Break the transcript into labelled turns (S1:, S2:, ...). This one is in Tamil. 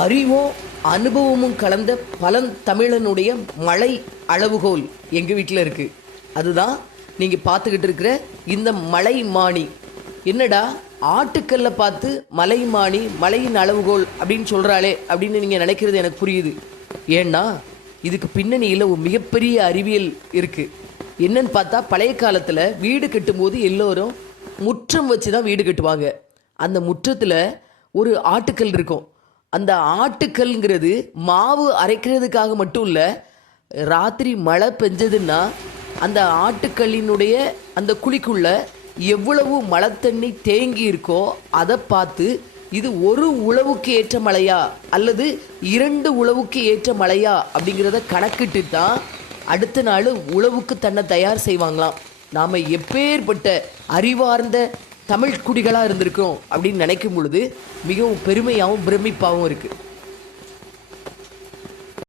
S1: அறிவும் அனுபவமும் கலந்த பழந்தமிழனுடைய மலை அளவுகோல் எங்கள் வீட்டில் இருக்குது அதுதான் நீங்கள் பார்த்துக்கிட்டு இருக்கிற இந்த மலை மானி என்னடா? ஆட்டுக்கல்ல பார்த்து மலை மாணி மலையின் அளவுகோல் அப்படின்னு சொல்கிறாளே அப்படின்னு நீங்கள் நினைக்கிறது எனக்கு புரியுது. ஏன்னா இதுக்கு பின்னணியில் ஒரு மிகப்பெரிய அறிவியல் இருக்குது என்னன்னு பார்த்தா பழைய காலத்தில் வீடு கட்டும்போது எல்லோரும் முற்றம் வச்சு தான் வீடு கட்டுவாங்க. அந்த முற்றத்தில் ஒரு ஆட்டுக்கல் இருக்கும். அந்த ஆட்டுக்கல்ங்கிறது மாவு அரைக்கிறதுக்காக மட்டும் இல்லை ராத்திரி மழை பெஞ்சதுன்னா அந்த ஆட்டுக்கல்லினுடைய அந்த குழிக்குள்ள எவ்வளவு மழை தண்ணி தேங்கி இருக்கோ அதை பார்த்து இது ஒரு உழவுக்கு ஏற்ற மழையா அல்லது இரண்டு உழவுக்கு ஏற்ற மழையா அப்படிங்கிறத கணக்கிட்டு தான் அடுத்த நாள் உழவுக்கு தன்னை தயார் செய்வாங்களாம். நாம் எப்பேற்பட்ட அறிவார்ந்த தமிழ் குடிகளாக இருந்திருக்கோம் அப்படின்னு நினைக்கும் பொழுது மிகவும் பெருமையாகவும் பிரமிப்பாகவும் இருக்குது